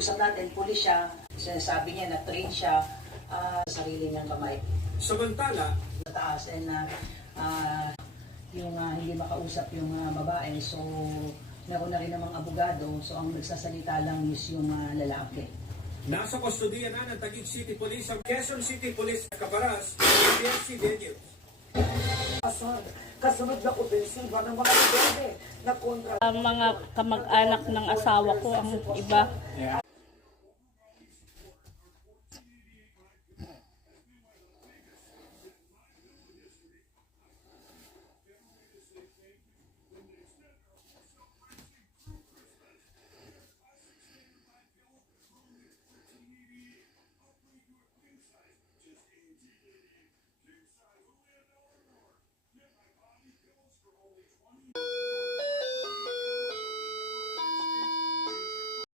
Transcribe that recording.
pakiusap natin, pulis siya, sinasabi niya na train siya sa sarili niyang kamay. Samantala, Sa taas, and yung hindi makausap yung babae, so meron na rin namang abogado, so ang nagsasalita lang is yung lalaki. nasa kustodiya na ng Taguig City Police ang Quezon City Police Caparas, PNC News. Kasunod na opensiba ng mga rebelde na kontra. Ang mga kamag-anak ng asawa ko ang iba